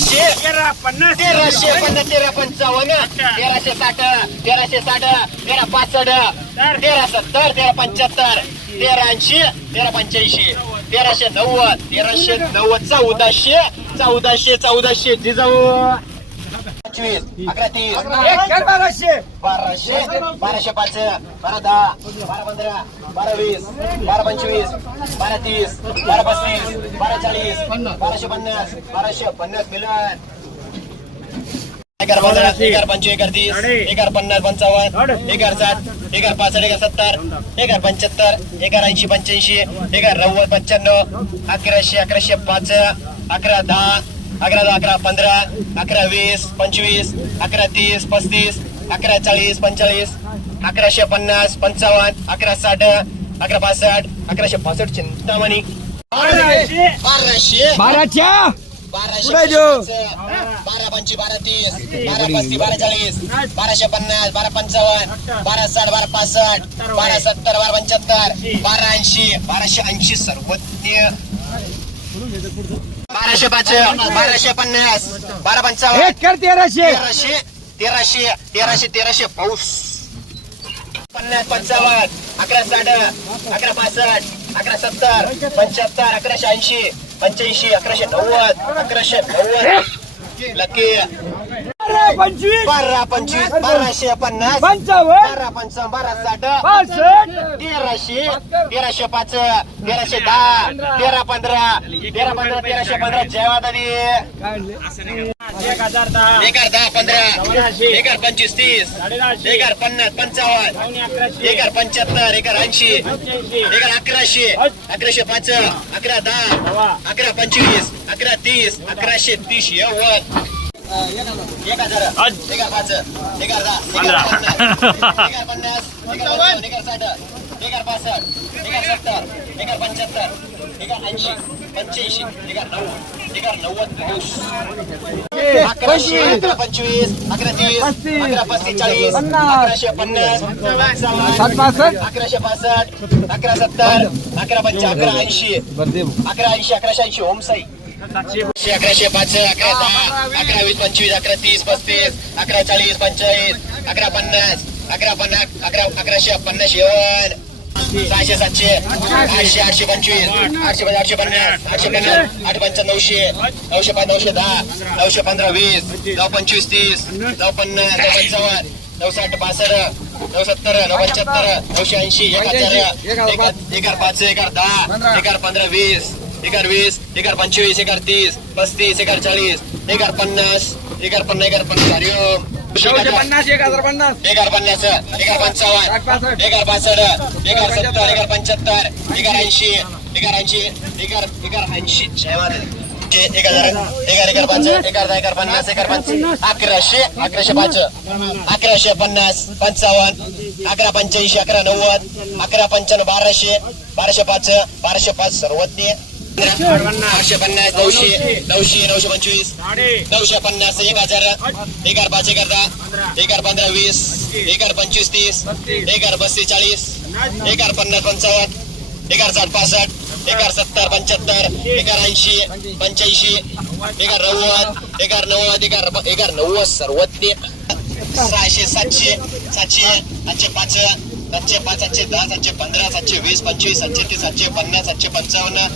तेराशे. तेरा पन्नास. तेराशे पन्नास तेरा पंचावन्न तेराशे साठ तेराशे साठ तेरा पासष्ट तेरा सत्तर तेरा पंच्याहत्तर तेरा ऐंशी तेरा पंच्याऐंशी तेराशे नव्वद तेराशे नव्वद चौदाशे चौदाशे चौदाशे. जिजाऊ. पंचवीस अकरा तीस बाराशे बाराशे बाराशे पाच बारा दहा बारा पंधरा बारा वीस बारा पंचवीस बारा तीस बारा पस्तीस बारा चाळीस बाराशे पन्नास बाराशे पन्नास मिलन एगार पंधरा एगार पंचवीस एगार तीस एगार पन्नास पंचावन्न एगार साठ एगार पासष्ट एगार सत्तर एगार पंच्याहत्तर एगार ऐंशी पंच्याऐंशी एगार नव्वद पंच्याण्णव अकराशे अकराशे पाच अकरा दहा अकरा दहा अकरा पंधरा अकरा वीस पंचवीस अकरा तीस पस्तीस अकरा चाळीस पंचेचाळीस अकराशे पन्नास पंचावन्न अकरा साठ अकरा पासष्ट अकराशे पासष्ट चिंतामणी. बाराशे. बाराशे. बारा पंचवीस बारा तीस बारा पस्तीस बारा चाळीस बाराशे पन्नास बारा पंचावन्न बारा साठ बारा पासष्ट बारा सत्तर बारा पंच्याहत्तर बारा ऐंशी बाराशे ऐंशी सर्वज्ञ बाराशे पाच बाराशे पन्नास बारा पंचावन्न. कर तेराशे. तेराशे तेराशे तेराशे तेराशे. पाऊस. पन्नास पंचावन्न अकरा साठ अकरा पासष्ट अकरा सत्तर पंच्याहत्तर अकराशे ऐंशी पंच्याऐंशी अकराशे नव्वद अकराशे नव्वद. लकी बारा पंचवीस. बारा पंचवीस बाराशे पन्नास पंचावन्न. बारा पंचावन्न बारा साठ पासष्ट तेराशे तेराशे पाच तेराशे दहा तेरा पंधरा तेरा पंधरा तेराशे पंधरा. जयवा दादी एक हजार दहा. एगार दहा पंधरा. एगार पंचवीस तीस. एगार पन्नास पंचावन्न. एगार पंच्याहत्तर एगार ऐंशी. एगार अकराशे. अकराशे पाच अकरा दहा. अकरा पंचवीस अकरा तीस अकराशे तीस यवत अकराशे अकरा पंचवीस अकरा तीस अकरा पस्तीस चाळीस अकराशे पन्नास अकराशे पासष्ट अकरा सत्तर अकरा पंच अकरा ऐंशी अकरा ऐंशी अकराशे ऐंशी ओमसाई सातशे एकशे अकराशे पाच अकरा दहा अकरा वीस पंचवीस अकरा तीस पस्तीस अकरा चाळीस पंचाळीस अकरा पन्नास अकरा पन्नास अकरा अकराशे पन्नास शेवट सहाशे सातशे आठशे आठशे पंचवीस आठशे आठशे पन्नास आठशे पन्नास आठ पंच नऊशे नऊशे पाच नऊशे दहा नऊशे पंधरा वीस नऊ पंचवीस तीस नऊ पन्नास नऊ पंचावन्न नऊ साठ पासष्ट नऊ सत्तर नऊ पंच्याहत्तर नऊशे ऐंशी एक हजार एक- एगार पाच एगार दहा एगार पंधरा वीस एगार वीस एगार पंचवीस एगार तीस पस्तीस एगार चाळीस एगार पन्नास एगार पन्नास एगार पन्नास नऊशे पन्नास एक हजार पन्नास एगार पन्नास एगार पंचावन्न एगार पासष्ट एगार सत्तर एगार पंच्याहत्तर एगार ऐंशी एगार ऐंशी एगार एगार ऐंशी एक हजार एगार एगार पाच एगार दहा एगार पन्नास एगार पंच अकराशे अकराशे पाच. अकराशे पन्नास पंचावन्न. अकरा पंच्याऐंशी अकरा नव्वद. अकरा पंच्याण्णव बाराशे. बाराशे पाच बाराशे पाच सर्वज्ञ. आठशे पन्नास नऊशे नऊशे नऊशे पंचवीस नऊशे पन्नास एक हजार एगार पाच एगार दहा एगार पंधरा वीस एगार पंचवीस तीस एगार पस्तीस चाळीस एगार पन्नास पंचावन्न एगार साठ पासष्ट एगार सत्तर पंच्याहत्तर एगार ऐंशी पंच्याऐंशी एगार नव्वद एगार नव्वद एगार एगार नव्वद सर्वज्ञ सहाशे सातशे सातशे सातशे पाच सातशे पाच सातशे दहा सातशे पंधरा सातशे वीस पंचवीस सातशे तीस सातशे पन्नास सातशे पंचावन्न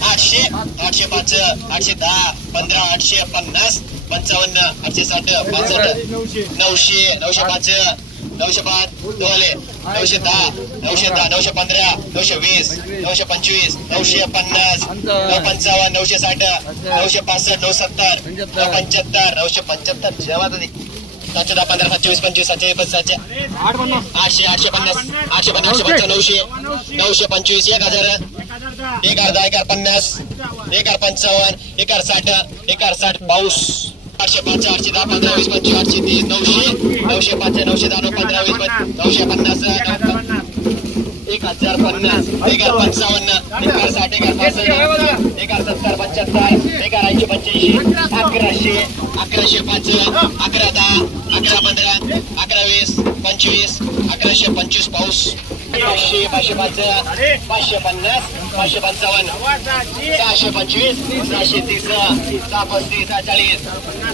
आठशे आठशे पाच आठशे दहा पंधरा आठशे पन्नास पंचावन्न आठशे साठ पासष्ट नऊशे नऊशे पाच नऊशे पाच दोले नऊशे दहा नऊशे दहा नऊशे पंधरा नऊशे वीस नऊशे पंचवीस नऊशे पन्नास नऊ पंचावन्न नऊशे साठ नऊशे पासष्ट नऊ सत्तर नऊ पंच्याहत्तर नऊशे पंच्याहत्तर जेव्हा तरी सातशे दहा पंधरा सातशे वीस पंचवीस सातशे सातशे आठशे आठशे पन्नास आठशे पन्नास आठशे पंचावन्न नऊशे नऊशे पंचवीस एक हजार एकार दहा एकार पन्नास एकार पंचावन्न एकर साठ एकार साठ पाऊस. आठशे पाच आठशे दहा पंधरा वीस पंचवीस आठशे तीस नऊशे नऊशे पाच नऊशे दहा नऊ पंधरा वीस नऊशे पन्नास एक हजार पन्नास एक हजार पंचावन्न एकार साठ एकार पासष्ट एकार सत्तर पंच्याहत्तर एकार ऐंशी पंच्याऐंशी अकराशे अकराशे पाच अकरा दहा अकरा पंधरा अकरा वीस पंचवीस अकराशे पंचवीस पाऊस. पाचशे पाचशे पाच पाचशे पन्नास पाचशे पंचावन्न सहाशे पंचवीस सहाशे तीस सहा पस्तीस सहा चाळीस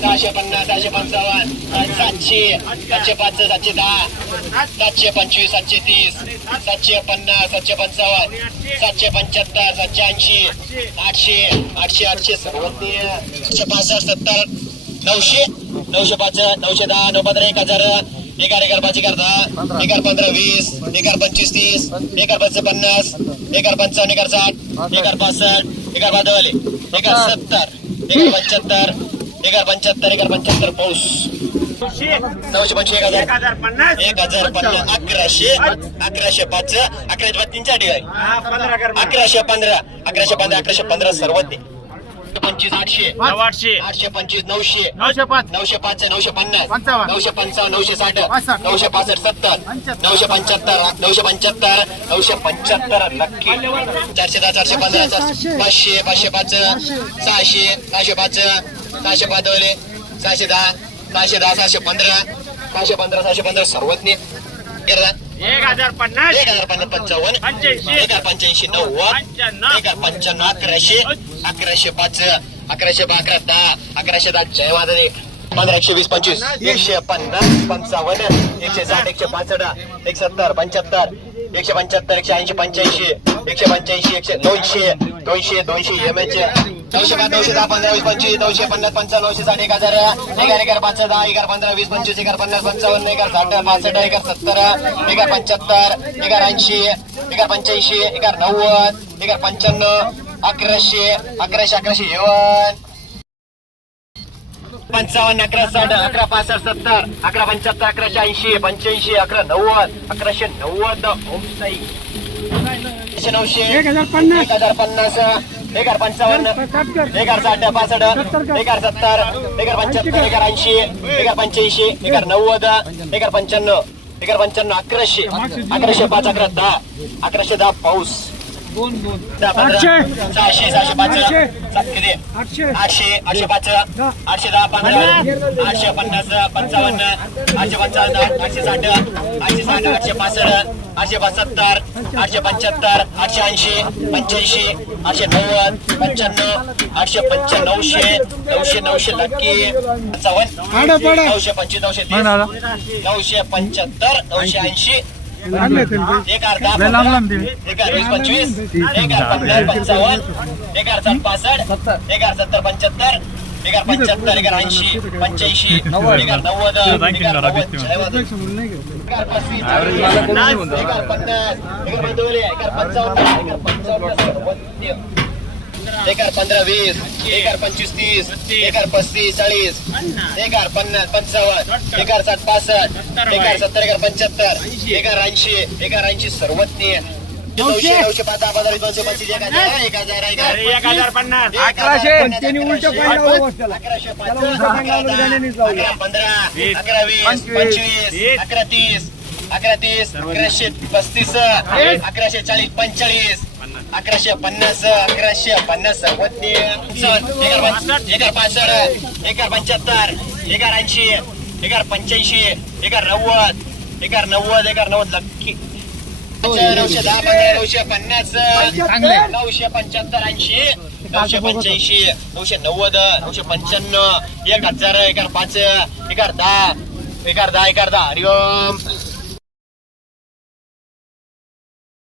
सहाशे पन्नास सहाशे पंचावन्न सातशे सातशे पाच सातशे दहा सातशे पंचवीस सातशे तीस सातशे पन्नास सातशे पंचावन्न सातशे पंच्याहत्तर सातशे ऐंशी आठशे आठशे आठशे सर्वज्ञ पासष्ट सत्तर नऊशे नऊशे पाच नऊशे दहा नऊ पंधरा एक हजार एकार एकार पाच दहा एकार पंधरा वीस एकार पंचवीस तीस एकार पाच पन्नास एकार पंचावन्न एकार साठ एकार पासष्ट एकार बादवाले एकार सत्तर एकार पंच्याहत्तर एकार पंच्याहत्तर एकार पंच्याहत्तर पाऊस नऊशे पंचवीस एक हजार पन्नास एक हजार पन्नास अकराशे अकराशे पाच अकराशे पाच तीन चार ठिकाणी हा अकराशे पंधरा अकराशे पंधरा अकराशे पंधरा सर्वात पंचवीस आठशे. नऊ आठशे आठशे पंचवीस नऊशे. नऊशे पाच. नऊशे पाच नऊशे पन्नास. पंचावन्न. नऊशे पंचावन्न नऊशे साठ. पासष्ट. नऊशे पासष्ट सत्तर. पंच्याहत्तर. नऊशे पंच्याहत्तर नऊशे पंच्याहत्तर. नऊशे पंच्याहत्तर नक्की. चारशे दहा चारशे पंधरा चारशे पाचशे पाचशे पाच. सहाशे. सहाशे पाच. सहाशे पाच दोले सहाशे दहा. सहाशे दहा सहाशे पंधरा. सहाशे पंधरा सहाशे पंधरा. सर्वज्ञ गेला एक हजार पन्नास. एक हजार पन्नास पंचावन्न. पंच्याऐंशी. एक हजार पंच्याऐंशी नव्वद. एक हजार पंच्याण्णव अकराशे. अकराशे पाच अकराशे अकरा दहा अकराशे दहा जय माझा दे पंधरा एकशे वीस पंचवीस. एकशे पन्नास पंचावन्न. एकशे साठ एकशे पासष्ट एक सत्तर पंच्याहत्तर. एकशे पंच्याहत्तर एकशे ऐंशी पंच्याऐंशी. एकशे पंच्याऐंशी एकशे दोनशे दोनशे दोनशे एम एच दोनशे पाच दहा पंधरा वीस पंचवीस दोनशे पन्नास पंचावन्न नऊशे साठ एक हजार एगार एगार पाच दहा एगार पंधरा वीस पंचवीस एगार पन्नास पंचावन्न एगार साठ पासष्ट एगार सत्तर एगार पंच्याहत्तर एगार ऐंशी एगार पंच्याऐंशी एगार नव्वद एगार पंच्याण्णव अकराशे अकराशे अकराशे एवन पंचावन्न अकरा साठ अकरा पासष्ट सत्तर अकरा पंच्याहत्तर अकराशे ऐंशी पंच्याऐंशी अकरा नव्वद अकराशे नव्वद ओम एकशे नऊशे एक हजार पन्नास. एक हजार पन्नास एक हजार पंचावन्न एक हजार साठ पासष्ट एक हजार सत्तर एक हजार पंच्याहत्तर एक हजार ऐंशी एक हजार पंच्याऐंशी एक हजार नव्वद एक हजार पंच्याण्णव एक हजार पंच्याण्णव अकराशे अकराशे पाच अकरा दहा अकराशे दहा पाऊस पंधरा सहाशे सहाशे पाच किती? आठशे. आठशे आठशे पाच आठशे दहा पंधरा. आठशे पन्नास पंचावन्न. आठशे पंचावन्न आठशे साठ. आठशे साठ आठशे पासष्ट. आठशे सत्तर आठशे पंच्याहत्तर आठशे ऐंशी पंच्याऐंशी. आठशे नव्वद पंच्याण्णव. आठशे पंच्याण्णवशे नऊशे. नऊशे नक्की पंचावन्न. नऊशे पंचवीस नऊशे तीस. नऊशे पंच्याहत्तर नऊशे ऐंशी. एक अर्धा एक हजार वीस पंचवीस एक हजार पंचावन्न एक हजार पासष्ट एक हजार सत्तर पंच्याहत्तर एक हजार पंच्याहत्तर एक हजार ऐंशी पंच्याऐंशी नव्वद एक हजार नव्वद. एक हजार पस्तीस, एक हजार पन्नास एक हजार पंचावन्न एक हजार पंचावन्न एक हजार पंचावन्न सर्वज्ञ. एक हजार पंधरा वीस एक हजार पंचवीस तीस एक हजार पस्तीस चाळीस एक हजार पन्नास पंचावन्न एक हजार साठ पासष्ट एक हजार सत्तर एक हजार पंच्याहत्तर एक हजार ऐंशी एक हजार ऐंशी सर्वज्ञ नऊशे नऊशे पाच वीस, दोनशे पंचवीस एक हजार एक हजार एक हजार एक हजार पन्नास अकराशे बसल्याला. अकराशे पंधरा अकरा वीस पंचवीस. अकरा तीस अकरा तीस अकराशे पस्तीस अकराशे चाळीस पंचेचाळीस अकराशे पन्नास अकराशे पन्नास एकार पासष्ट एकार पंच्याहत्तर एकार ऐंशी एकार पंच्याऐंशी एकार नव्वद एकार नव्वद एकार नव्वद लक्की. नऊशे दहा पंधरा नऊशे पन्नास नऊशे पंच्याहत्तर ऐंशी नऊशे पंच्याऐंशी नऊशे नव्वद नऊशे पंच्याण्णव एक हजार एकार पाच एकार दहा एकार दहा एकार दहा. हरिओम.